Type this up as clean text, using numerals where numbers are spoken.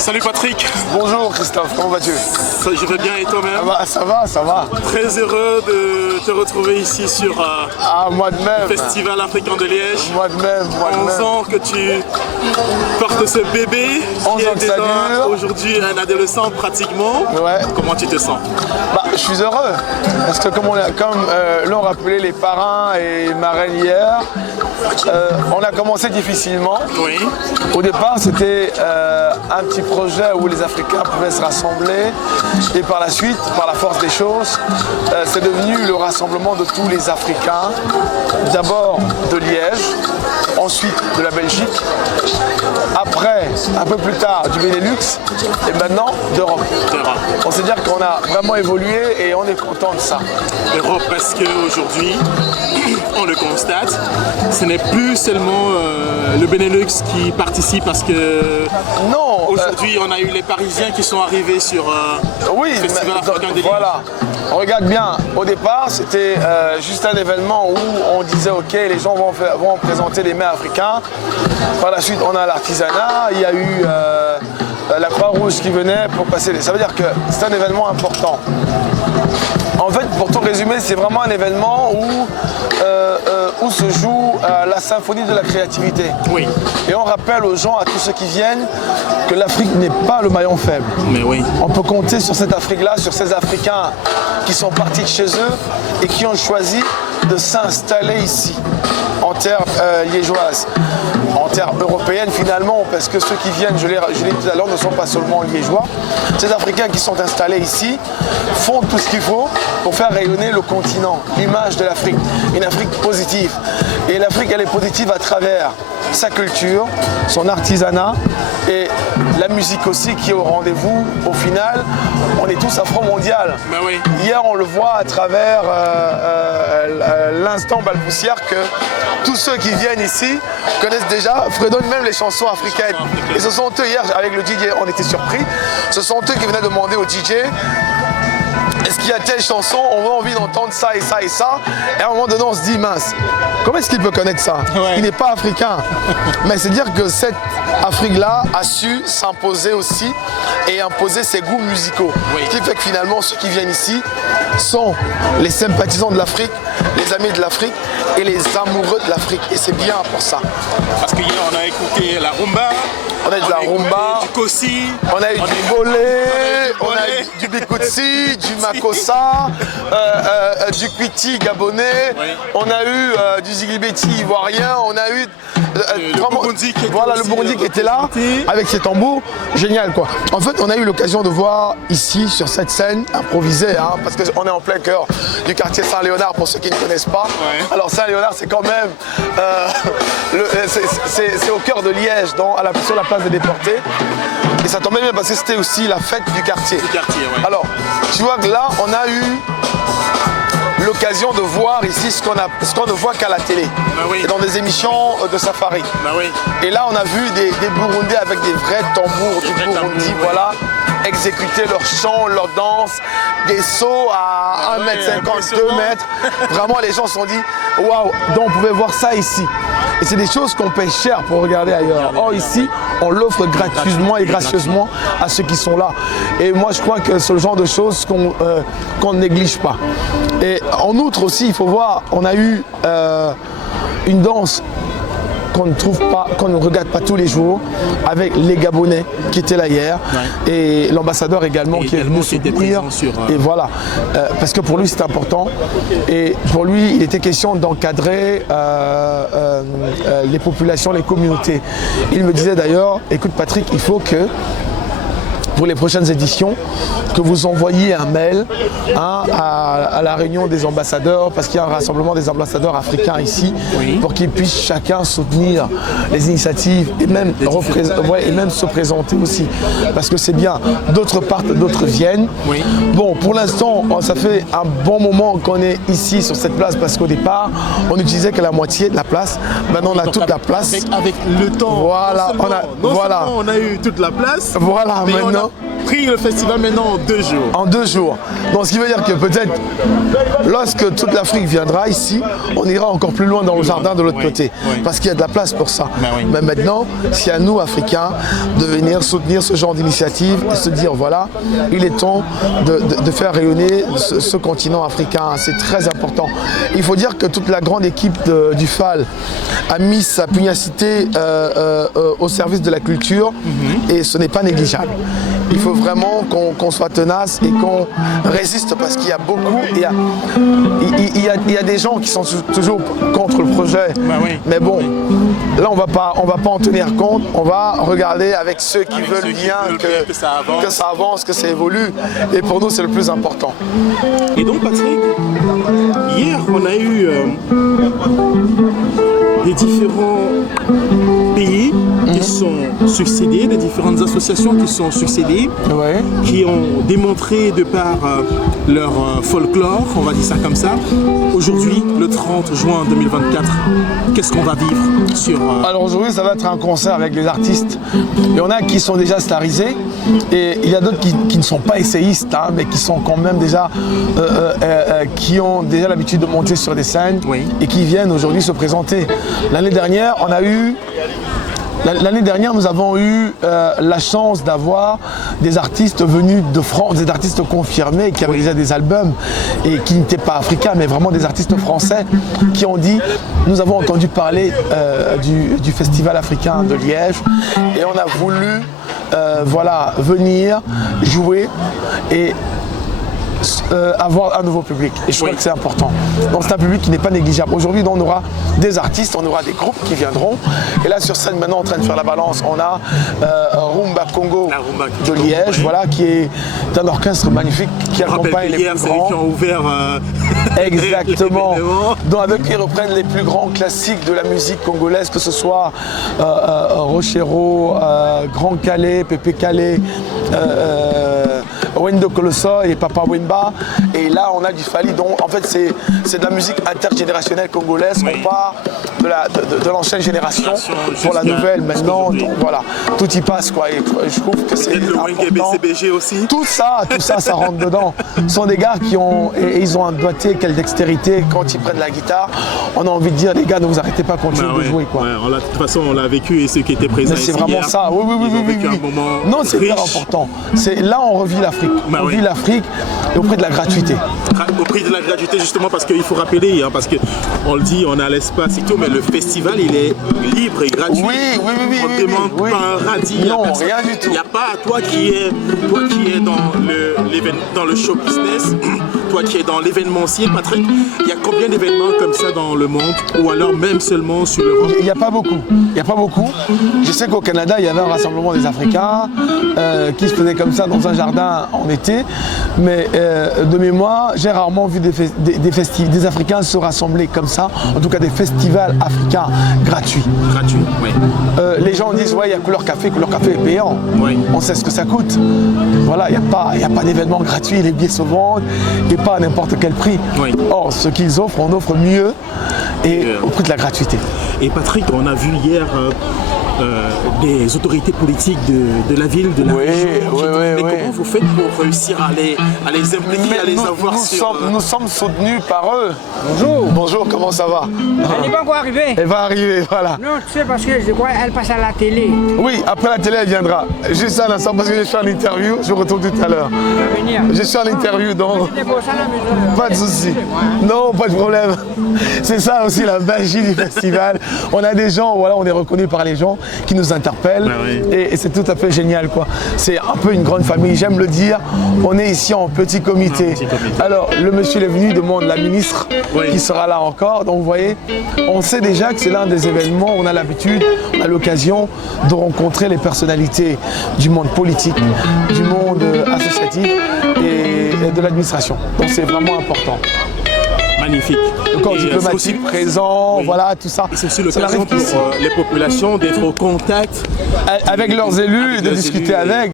Salut Patrick. Bonjour Christophe, comment vas-tu? Je vais bien et toi-même? Ça va. Très heureux de te retrouver ici sur moi de même. le Festival africain de Liège. Moi de même. 11 ans que tu portes ce bébé qui est déjà aujourd'hui un adolescent pratiquement. Ouais. Comment tu te sens? Je suis heureux parce que comme l'ont rappelé les parrains et marraines hier, on a commencé difficilement. Oui. Au départ, c'était un petit projet où les Africains pouvaient se rassembler et par la suite, par la force des choses, c'est devenu le rassemblement de tous les Africains, d'abord de Liège, ensuite de la Belgique, après, un peu plus tard, du Benelux et maintenant d'Europe. On sait dire qu'on a vraiment évolué et on est content de ça. Europe parce qu'aujourd'hui, on le constate, ce n'est plus seulement le Benelux qui participe parce que non, aujourd'hui on a eu les Parisiens qui sont arrivés sur oui, le Festival africain de Liège. Voilà. Regarde bien, au départ c'était juste un événement où on disait ok, les gens vont présenter les mets africains. Par la suite on a l'artisanat, il y a eu la Croix-Rouge qui venait pour passer les... Ça veut dire que c'est un événement important. En fait, pour tout résumer, c'est vraiment un événement où se joue la symphonie de la créativité. Oui. Et on rappelle aux gens, à tous ceux qui viennent, que l'Afrique n'est pas le maillon faible. Mais oui. On peut compter sur cette Afrique-là, sur ces Africains qui sont partis de chez eux et qui ont choisi de s'installer ici, en terre liégeoise, en terre européenne finalement, parce que ceux qui viennent, je l'ai dit tout à l'heure, ne sont pas seulement liégeois. Ces Africains qui sont installés ici font tout ce qu'il faut pour faire rayonner le continent, l'image de l'Afrique, une Afrique positive. Et l'Afrique, elle est positive à travers sa culture, son artisanat et la musique aussi qui est au rendez-vous. Au final, on est tous afro-mondial. Ben oui. Hier, on le voit à travers l'instant balbutiaire que tous ceux qui viennent ici connaissent déjà, fredonnent même les chansons africaines. Et ce sont eux, hier, avec le DJ, on était surpris, ce sont eux qui venaient demander au DJ est-ce qu'il y a telle chanson, on a envie d'entendre ça et ça et ça. Et à un moment donné, on se dit, mince, comment est-ce qu'il peut connaître ça? Ouais. Il n'est pas africain. Mais c'est dire que cette Afrique-là a su s'imposer aussi et imposer ses goûts musicaux. Oui. Ce qui fait que finalement, ceux qui viennent ici sont les sympathisants de l'Afrique, les amis de l'Afrique et les amoureux de l'Afrique. Et c'est bien pour ça. Parce qu'hier, on a écouté la rumba. On a eu de la rumba, du Kossi, on a eu du bolé, on a eu du bikutsi, du makossa, du kwiti gabonais, Oui. on a eu du zigibeti ivoirien, on a eu le Burundi qui était voilà, le aussi, Burundi qui était là représenté. avec ses tambours, génial quoi. En fait, on a eu l'occasion de voir ici sur cette scène improvisée, hein, parce qu'on est en plein cœur du quartier Saint-Léonard pour ceux qui ne connaissent pas. Ouais. Alors Saint-Léonard, c'est quand même c'est au cœur de Liège, sur la place des déportés. Et ça tombait bien parce que c'était aussi la fête du quartier. Ouais. Alors, tu vois que là, on a eu l'occasion de voir ici ce qu'on ne voit qu'à la télé. Bah oui. Et dans des émissions de safari. Bah oui. Et là, on a vu des Burundais avec des vrais tambours du vrais Burundi, tambours, ouais. voilà, exécuter leur chant, leur danse, des sauts à 1 mètre 50, 2 mètres. Vraiment, les gens se sont dit, waouh, donc on pouvait voir ça ici. Et c'est des choses qu'on paye cher pour regarder ailleurs. Or ici, on l'offre gratuitement et gracieusement à ceux qui sont là. Et moi, je crois que c'est le genre de choses qu'on ne néglige pas. Et en outre aussi, il faut voir, on a eu une danse qu'on ne trouve pas, qu'on ne regarde pas tous les jours, avec les Gabonais qui étaient là hier, ouais. Et l'ambassadeur également qui est venu soutenir. Et voilà, parce que pour lui c'est important. Et pour lui, il était question d'encadrer les populations, les communautés. Il me disait d'ailleurs, écoute Patrick, il faut que pour les prochaines éditions, que vous envoyiez un mail à la réunion des ambassadeurs, parce qu'il y a un rassemblement des ambassadeurs africains ici, oui. Pour qu'ils puissent chacun soutenir les initiatives et même, se présenter aussi. Parce que c'est bien, d'autres partent, d'autres viennent. Oui. Bon, pour l'instant, ça fait un bon moment qu'on est ici sur cette place, parce qu'au départ, on n'utilisait que la moitié de la place. Maintenant, on a toute la place. Avec le temps, voilà, on a eu toute la place. Voilà, maintenant. pris le festival maintenant en 2 jours. En 2 jours. Donc ce qui veut dire que peut-être lorsque toute l'Afrique viendra ici, on ira encore plus loin dans le jardin de l'autre côté. Parce qu'il y a de la place pour ça. Mais maintenant, c'est à nous, Africains, de venir soutenir ce genre d'initiative et se dire, voilà, il est temps de faire rayonner ce continent africain. C'est très important. Il faut dire que toute la grande équipe du FAL a mis sa pugnacité au service de la culture et ce n'est pas négligeable. Il faut vraiment qu'on soit tenace et qu'on résiste parce qu'il y a beaucoup, il y a des gens qui sont toujours contre le projet. Mais bon, là on va pas en tenir compte, on va regarder avec ceux qui veulent bien que ça avance, que ça évolue. Et pour nous c'est le plus important. Et donc Patrick, hier on a eu des différents pays qui sont succédés, des différentes associations qui sont succédées, qui ont démontré de par leur folklore, on va dire ça comme ça. Aujourd'hui, le 30 juin 2024, qu'est-ce qu'on va vivre sur... Alors aujourd'hui, ça va être un concert avec les artistes. Il y en a qui sont déjà starisés et il y a d'autres qui ne sont pas essayistes, hein, mais qui sont quand même déjà, qui ont déjà l'habitude de monter sur des scènes et qui viennent aujourd'hui se présenter. L'année dernière, nous avons eu la chance d'avoir des artistes venus de France, des artistes confirmés qui avaient déjà des albums et qui n'étaient pas africains, mais vraiment des artistes français qui ont dit « Nous avons entendu parler du Festival africain de Liège et on a voulu venir jouer et avoir un nouveau public. Et je crois que c'est important. Donc c'est un public qui n'est pas négligeable. Aujourd'hui, on aura des artistes, on aura des groupes qui viendront. Et là, sur scène, maintenant, en train de faire la balance, on a Rumba Congo de Liège, voilà, qui est un orchestre magnifique qui accompagne les plus grands. Qui ont ouvert exactement. Donc avec qui ils reprennent les plus grands classiques de la musique congolaise, que ce soit Rochero, Grand Calais, Pépé Calais, Wendo Colosso et Papa Wemba. Et là, on a du Fally. Donc, en fait, c'est de la musique intergénérationnelle congolaise. On part de l'ancienne génération pour la nouvelle maintenant. Donc, voilà, tout y passe, quoi. Et je trouve que c'est important. BCBG aussi. Tout ça, ça rentre dedans. Ce sont des gars qui ont, et ils ont un doigté, quelle dextérité quand ils prennent la guitare. On a envie de dire, les gars, ne vous arrêtez pas, continuez de jouer, quoi. De toute façon, on l'a vécu et ceux qui étaient présents. C'est vraiment hier, ça. Oui. Non, c'est hyper important. Là, on revit l'Afrique. On vit l'Afrique et auprès de la gratuité. Au prix de la gratuité, justement, parce qu'il faut rappeler, parce qu'on le dit, on a l'espace et tout, mais le festival, il est libre et gratuit. Oui. On ne demande pas un radis. Non, rien du tout. Il n'y a pas toi qui es dans le show business, toi qui es dans l'événementiel, Patrick, il y a combien d'événements comme ça dans le monde, ou alors même seulement sur l'Europe? Il n'y a pas beaucoup. Je sais qu'au Canada, il y avait un rassemblement des Africains qui se faisait comme ça dans un jardin en été, mais de mémoire, j'ai rarement vu des Africains se rassembler comme ça, en tout cas des festivals africains gratuits. Les gens disent, ouais, il y a Couleur Café est payant. On sait ce que ça coûte. Voilà, il n'y a pas d'événement gratuit, les billets se vendent et pas à n'importe quel prix. Or, ce qu'ils offrent, on offre mieux et au prix de la gratuité. Et Patrick, on a vu hier des autorités politiques de la ville, de la région. Mais comment vous faites pour réussir à les impliquer, à les avoir nous sommes soutenus par eux. Bonjour, comment ça va? Elle n'est pas encore arrivée. Elle va arriver, voilà. Non, tu sais, parce que je crois qu'elle passe à la télé. Oui, après la télé, elle viendra. Juste un instant, parce que je suis en interview, je retourne tout à l'heure. Je suis en interview, donc... Pas de souci. Non, pas de problème. C'est ça aussi la magie du festival. On a des gens, voilà, on est reconnus par les gens qui nous interpellent et c'est tout à fait génial, quoi. C'est un peu une grande famille, j'aime le dire. On est ici en petit comité. Alors, le monsieur est venu, il demande la ministre qui sera là encore. Donc, vous voyez, on sait déjà que c'est l'un des événements où on a l'habitude, on a l'occasion de rencontrer les personnalités du monde politique, du monde associatif et de l'administration. Donc, c'est vraiment important. Magnifique. Le corps diplomatique présent, voilà, tout ça. C'est aussi l'occasion pour les populations d'être au contact avec leurs élus, de discuter avec.